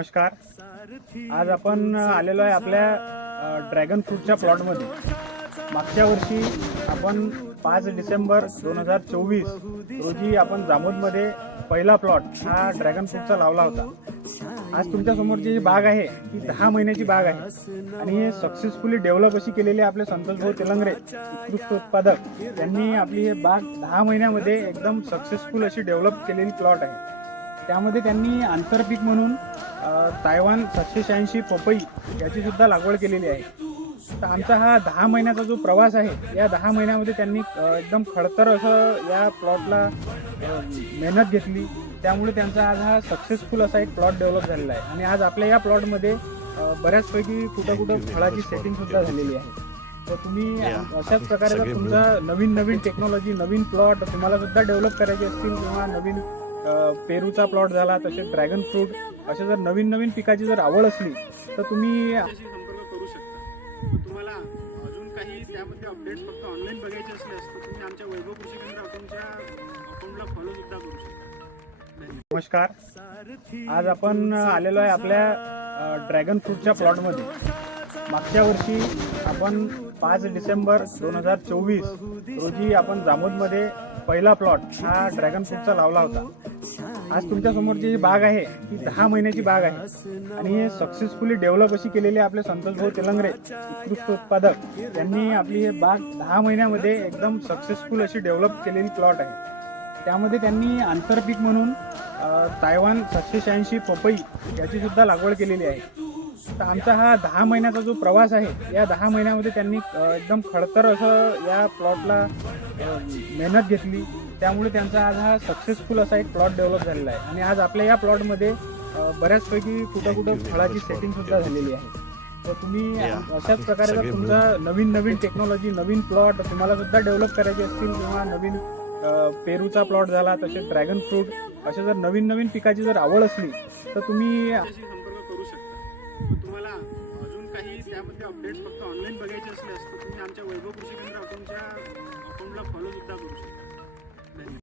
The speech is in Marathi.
नमस्कार. आज आपण आलेलो आहे आपल्या ड्रॅगन फ्रूटच्या प्लॉटमध्ये. मागच्या वर्षी आपण 5 डिसेंबर 2024 रोजी आपण जामोदमध्ये पहिला प्लॉट हा ड्रॅगन फ्रूटचा लावला होता. आज तुमच्या समोरची जी बाग आहे ती 10 महिन्याची बाग आहे आणि सक्सेसफुली डेव्हलप अशी केलेली आपले संतोष भाऊ तेलंगरे उत्कृष्ट उत्पादक त्यांनी आपली ही बाग 10 महिन्यामध्ये एकदम सक्सेसफुल अशी डेव्हलप केलेली प्लॉट आहे. त्यामध्ये त्यांनी आंतरपीक म्हणून तायवान 786 पपई याची सुद्धा लागवड केलेली आहे. तर आमचा हा 10 महिन्याचा जो प्रवास आहे या 10 महिन्यामध्ये त्यांनी एकदम खडतर असं या प्लॉटला मेहनत घेतली. त्यामुळे त्यांचा आज हा सक्सेसफुल असा एक प्लॉट डेव्हलप झालेला आहे आणि आज आपल्या या प्लॉटमध्ये बऱ्याचपैकी कुठं फळाची सेटिंग सुद्धा झालेली आहे. तर तुम्ही अशाच प्रकारे जर तुमचा नवीन टेक्नॉलॉजी नवीन प्लॉट तुम्हाला सुद्धा डेव्हलप करायचे असतील किंवा नवीन पेरूचा प्लॉट झाला तसे ड्रॅगन फ्रूट असे जर नवीन पिकाची जर आवड असली तर तुम्ही संपर्क करू शकता. तुम्हाला अजून काही त्यामध्ये अपडेट्स फक्त ऑनलाईन बघायचे असल्यास तर तुम्ही आमच्या वैभव कृषी केंद्र अकाउंटला फॉलो सुद्धा करू शकता. नमस्कार. आज आपण आलेलो आहे आपल्या ड्रॅगन फ्रूटच्या प्लॉटमध्ये. मागच्या वर्षी आपण 5 डिसेंबर 2024 रोजी आपण जामोदमध्ये पहिला प्लॉट हा ड्रॅगन फ्रूटचा लावला होता. आज तुमच्या समोरची जी बाग आहे ती 10 महिन्याची बाग आहे आणि सक्सेसफुली डेव्हलप अशी केलेली आपले संतोष भाऊ तेलंगरे उत्कृष्ट उत्पादक त्यांनी आपली ही बाग 10 महिन्यामध्ये एकदम सक्सेसफुल अशी डेव्हलप केलेली प्लॉट आहे. त्यामध्ये त्यांनी आंतरपीक म्हणून तायवान 786 पपई याची सुद्धा लागवड केलेली आहे. तर आमचा हा 10 महिन्याचा जो प्रवास आहे या 10 महिन्यामध्ये त्यांनी एकदम खडतर असं या प्लॉटला मेहनत घेतली. त्यामुळे त्यांचा आज हा सक्सेसफुल असा एक प्लॉट डेव्हलप झालेला आहे आणि आज आपल्या या प्लॉटमध्ये बऱ्याचपैकी कुठं फळाची सेटिंग सुद्धा झालेली आहे. तर तुम्ही अशाच प्रकारे जर तुमचा नवीन टेक्नॉलॉजी नवीन प्लॉट तुम्हाला सुद्धा डेव्हलप करायचे असतील किंवा नवीन पेरूचा प्लॉट झाला तसे ड्रॅगन फ्रूट असे जर नवीन पिकाची जर आवड असली तर तुम्ही संपर्क करू शकता. तुम्हाला अजून काही त्यामध्ये अपडेट्स फक्त ऑनलाईन बघायचे असल्यास तर तुम्ही आमच्या वैभव कृषी केंद्र अकाउंटला फॉलो सुद्धा करू शकता.